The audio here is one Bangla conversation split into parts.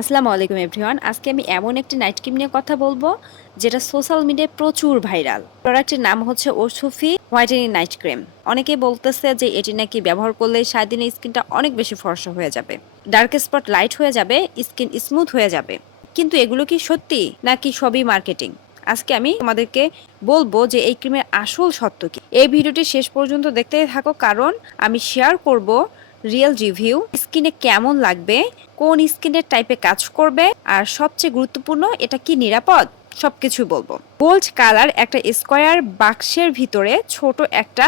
আসসালামু আলাইকুম এভরিওয়ান। আজকে আমি এমন একটি নাইট ক্রিম নিয়ে কথা বলব, যেটা সোশ্যাল মিডিয়ায় প্রচুর ভাইরাল প্রোডাক্টের নাম হচ্ছে ওসুফি হোয়াইটেনিং নাইট ক্রিম অনেকে বলতেছে যে এটি নাকি ব্যবহার করলে সারাদিনে স্কিনটা অনেক বেশি ফর্সা হয়ে যাবে। ডার্ক স্পট লাইট হয়ে যাবে স্কিন স্মুথ হয়ে যাবে। কিন্তু এগুলো কি সত্যি, নাকি সবই মার্কেটিং আজকে আমি তোমাদেরকে বলব যে এই ক্রিমের আসল সত্য কি। এই ভিডিওটি শেষ পর্যন্ত দেখতে থাকো, কারণ আমি শেয়ার করব রিয়েল রিভিউ, স্কিনে কেমন লাগবে, কোন স্কিনের টাইপে কাজ করবে, আর সবচেয়ে গুরুত্বপূর্ণ, এটা কি নিরাপদ, সবকিছু বলব। গোল্ড কালার একটা স্কোয়ার বাক্সের ভিতরে ছোট একটা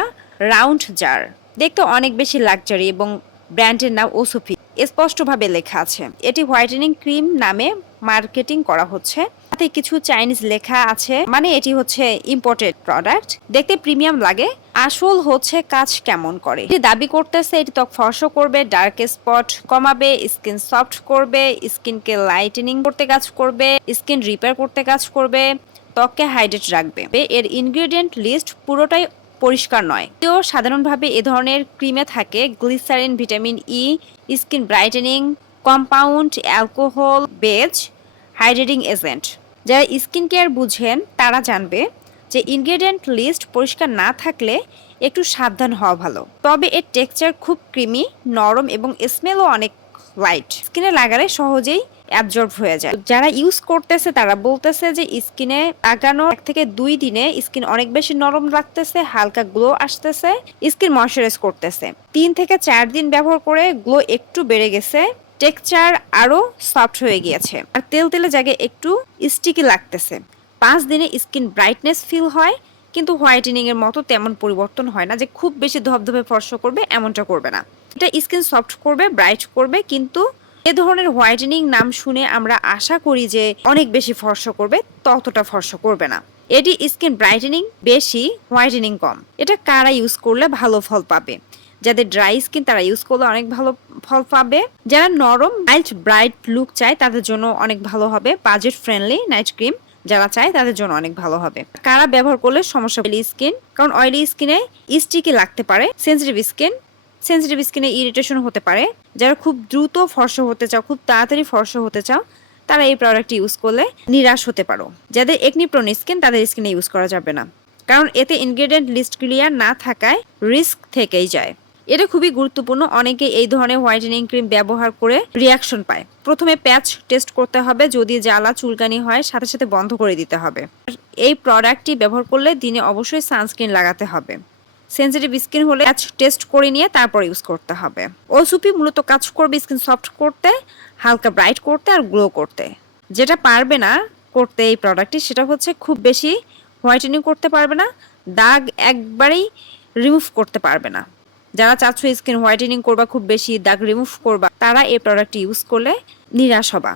রাউন্ড জার। দেখতে অনেক বেশি লাক্সারি এবং ব্র্যান্ডের নাম ওসোফি স্পষ্টভাবে লেখা আছে। এটি হোয়াইটেনিং ক্রিম নামে মার্কেটিং করা হচ্ছে। তাতে কিছু চাইনিজ লেখা আছে। মানে এটি হচ্ছে ইম্পোর্টেড প্রোডাক্ট দেখতে প্রিমিয়াম লাগে। আসল হচ্ছে কাজ কেমন করে? এটি দাবি করতেছে, এটি ত্বক ফর্স করবে ডার্ক স্পট কমাবে স্কিন সফট করবে স্কিনকে লাইটেনিং করতে কাজ করবে স্কিন রিপেয়ার করতে কাজ করবে, ত্বককে হাইড্রেট রাখবে। এর ইনগ্রেডিয়েন্ট লিস্ট পুরোটাই পরিষ্কার নয়। তো সাধারণভাবে এ ধরনের ক্রিমে থাকে। Glycerin vitamin E skin brightening compound alcohol base hydrating agent যারা স্কিন কেয়ার বুঝেন, তারা জানবে যে ইনগ্রেডিয়েন্ট লিস্ট পরিষ্কার না থাকলে একটু সাবধান হওয়া ভালো। তবে এর টেক্সচার খুব ক্রিমি নরম এবং স্মেলও অনেক লাইট স্কিনে লাগালে সহজেই অ্যাবজর্ব হয়ে যায়। যারা ইউজ করতেছে, তারা বলতেছে যে স্কিনে লাগানো এক থেকে দুই দিনে স্কিন অনেক বেশি নরম রাখতেছে হালকা গ্লো আসতেছে, স্কিন ময়শ্চারাইজ করতেছে। তিন থেকে চার দিন ব্যবহার করে গ্লো একটু বেড়ে গেছে টেক্সচার আরও সফট হয়ে গিয়েছে। আর তেল তেলে জায়গায় একটু স্টিকি লাগতেছে। পাঁচ দিনে স্কিন ব্রাইটনেস ফিল হয়, কিন্তু হোয়াইটেনিংয়ের মতো তেমন পরিবর্তন হয় না যে খুব বেশি ধবধবে ফর্স করবে এমনটা করবে না। এটা স্কিন সফট করবে ব্রাইট করবে, কিন্তু এ ধরনের হোয়াইটেনিং নাম শুনে আমরা আশা করি যে অনেক বেশি ফর্স করবে, ততটা ফর্স করবে না। এটি স্কিন ব্রাইটেনিং বেশি হোয়াইটেনিং কম। এটা কারা ইউজ করলে ভালো ফল পাবে? যাদের ড্রাই স্কিন তারা ইউজ করলে অনেক ভালো ফল পাবে। যারা নরম মাইল্ড ব্রাইট লুক চায় তাদের জন্য অনেক ভালো হবে। বাজেট ফ্রেন্ডলি নাইট ক্রিম যারা চায় তাদের জন্য অনেক ভালো হবে। কারা ব্যবহার করলে সমস্যা অয়েলি স্কিন কারণ অয়েলি স্কিনে স্টিকি লাগতে পারে। সেন্সিটিভ স্কিন সেন্সিটিভ স্কিনে ইরিটেশন হতে পারে। যারা খুব দ্রুত ফর্স হতে চাও, খুব তাড়াতাড়ি ফর্স হতে চাও, তারা এই প্রোডাক্টটি ইউজ করলে নিরাশ হতে পারো। যাদের একনি প্রোন স্কিন তাদের স্কিনে ইউজ করা যাবে না। কারণ এতে ইনগ্রেডিয়েন্ট লিস্ট ক্লিয়ার না থাকায় রিস্ক থেকেই যায়। এটা খুবই গুরুত্বপূর্ণ। অনেকে এই ধরনের হোয়াইটেনিং ক্রিম ব্যবহার করে রিয়াকশন পায়। প্রথমে প্যাচ টেস্ট করতে হবে, যদি জ্বালা চুলকানি হয়, সাথে সাথে বন্ধ করে দিতে হবে। এই প্রোডাক্টটি ব্যবহার করলে দিনে অবশ্যই সানস্ক্রিন লাগাতে হবে। সেন্সিটিভ স্কিন হলে প্যাচ টেস্ট করে নিয়ে তারপর ইউজ করতে হবে। ওসুপি মূলত কাজ করবে স্কিন সফট করতে, হালকা ব্রাইট করতে আর গ্লো করতে। যেটা পারবে না করতে এই প্রোডাক্টটি সেটা হচ্ছে খুব বেশি হোয়াইটেনিং করতে পারবে না, দাগ একবারেই রিমুভ করতে পারবে না। যারা চাচ্ছ স্কিন হোয়াইটেনিং করবা, খুব বেশি দাগ রিমুভ করবা, তারা এই প্রোডাক্টটি ইউজ করলে নিরাশ হবা।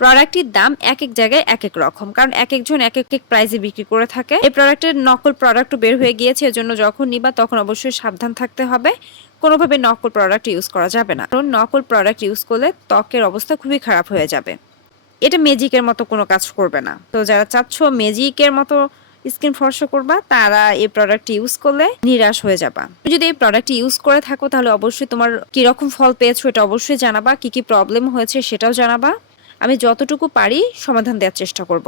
প্রোডাক্টটির দাম এক এক জায়গায় এক এক রকম, কারণ এক একজন এক এক প্রাইসে বিক্রি করে থাকে। এই প্রোডাক্টের নকল প্রোডাক্টও বের হয়ে গিয়েছে, এজন্য যখন নিবা, তখন অবশ্যই সাবধান থাকতে হবে। কোনোভাবে নকল প্রোডাক্ট ইউজ করা যাবে না। কারণ নকল প্রোডাক্ট ইউজ করলে ত্বকের অবস্থা খুবই খারাপ হয়ে যাবে। এটা ম্যাজিকের মতো কোনো কাজ করবে না। তো যারা চাচ্ছ ম্যাজিকের মতো স্কিন ফর্স করবা, তারা এই প্রোডাক্ট ইউজ করলে নিরাশ হয়ে যাবা। যদি এই প্রোডাক্ট ইউজ করে থাকো, তাহলে অবশ্যই তোমার কি রকম ফল পেয়েছ এটা অবশ্যই জানাবা, কি কি প্রবলেম হয়েছে সেটাও জানাবা। আমি যতটুকু পারি সমাধান দেওয়ার চেষ্টা করব।